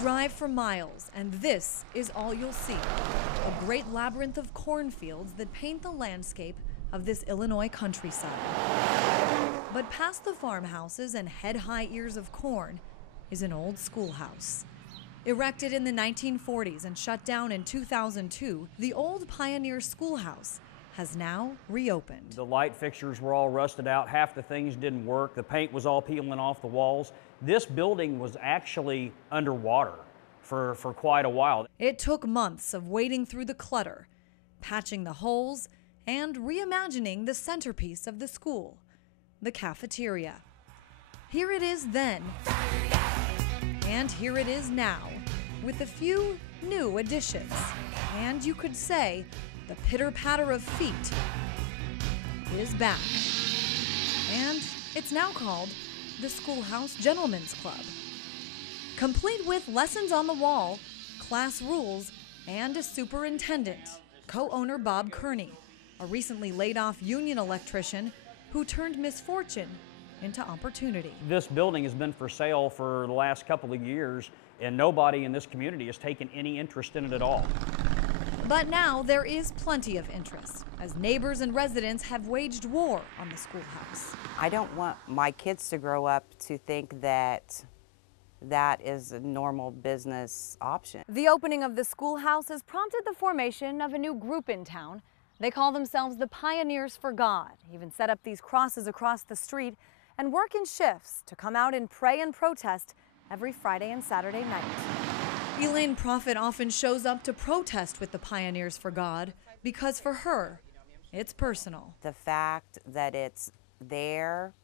drive for miles, and this is all you'll see. A great labyrinth of cornfields that paint the landscape of this Illinois countryside. But past the farmhouses and head-high ears of corn is an old schoolhouse. Erected in the 1940s and shut down in 2002, the old pioneer schoolhouse has now reopened. The light fixtures were all rusted out, half the things didn't work, the paint was all peeling off the walls. This building was actually underwater for quite a while. It took months of wading through the clutter, patching the holes, and reimagining the centerpiece of the school, the cafeteria. Here it is then, and here it is now, with a few new additions. And you could say the pitter-patter of feet is back. And it's now called the Schoolhouse Gentlemen's Club. Complete with lessons on the wall, class rules, and a superintendent, co-owner Bob Kearney, a recently laid-off union electrician who turned misfortune into opportunity. This building has been for sale for the last couple of years, and nobody in this community has taken any interest in it at all. But now there is plenty of interest, as neighbors and residents have waged war on the schoolhouse. I don't want my kids to grow up to think that that is a normal business option. The opening of the schoolhouse has prompted the formation of a new group in town. They call themselves the Pioneers for God, even set up these crosses across the street and work in shifts to come out and pray and protest every Friday and Saturday night. Elaine Prophet often shows up to protest with the Pioneers for God because for her, it's personal. The fact that it's there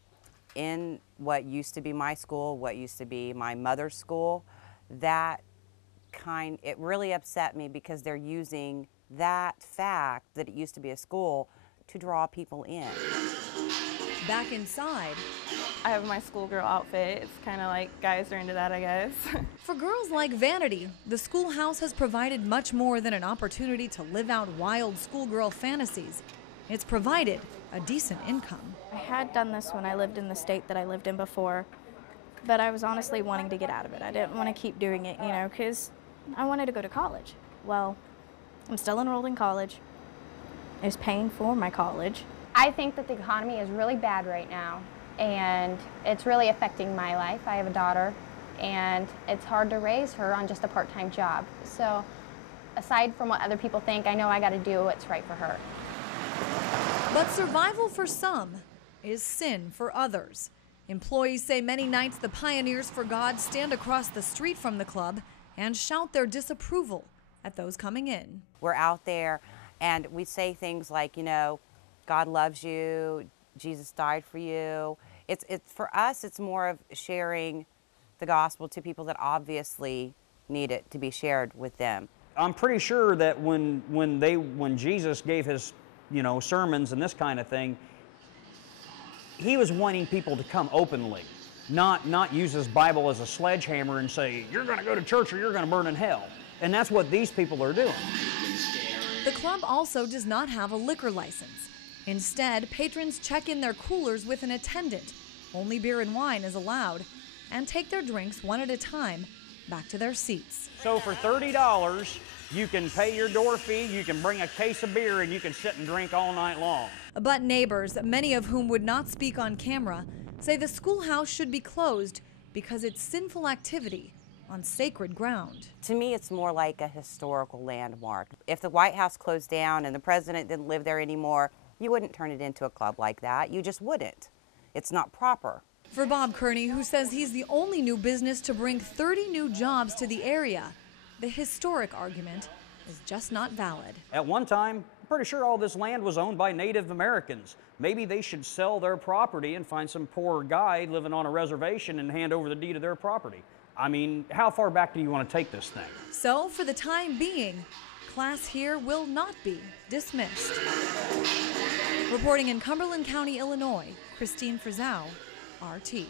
in what used to be my school, what used to be my mother's school, it really upset me because they're using that fact that it used to be a school to draw people in. Back inside, I have my schoolgirl outfit. It's kind of like guys are into that, I guess. For girls like Vanity, the schoolhouse has provided much more than an opportunity to live out wild schoolgirl fantasies. It's provided a decent income. I had done this when I lived in the state that I lived in before, but I was honestly wanting to get out of it. I didn't want to keep doing it, because I wanted to go to college. Well, I'm still enrolled in college. I was paying for my college. I think that the economy is really bad right now, and it's really affecting my life. I have a daughter, and it's hard to raise her on just a part-time job. So aside from what other people think, I know I got to do what's right for her. But survival for some is sin for others. Employees say many nights the Pioneers for God stand across the street from the club and shout their disapproval at those coming in. We're out there and we say things like, God loves you, Jesus died for you. It's for us, it's more of sharing the gospel to people that obviously need it to be shared with them. I'm pretty sure that when Jesus gave his sermons and this kind of thing, he was wanting people to come openly, not use his Bible as a sledgehammer and say, you're going to go to church or you're going to burn in hell. And that's what these people are doing. The club also does not have a liquor license. Instead, patrons check in their coolers with an attendant. Only beer and wine is allowed, and take their drinks one at a time back to their seats. So for $30, you can pay your door fee, you can bring a case of beer, and you can sit and drink all night long. But neighbors, many of whom would not speak on camera, say the schoolhouse should be closed because it's sinful activity on sacred ground. To me, it's more like a historical landmark. If the White House closed down and the president didn't live there anymore, you wouldn't turn it into a club like that. You just wouldn't. It's not proper. For Bob Kearney, who says he's the only new business to bring 30 new jobs to the area, the historic argument is just not valid. At one time, I'm pretty sure all this land was owned by Native Americans. Maybe they should sell their property and find some poor guy living on a reservation and hand over the deed of their property. I mean, how far back do you want to take this thing? So, for the time being, class here will not be dismissed. Reporting in Cumberland County, Illinois, Christine Frizzau, RT.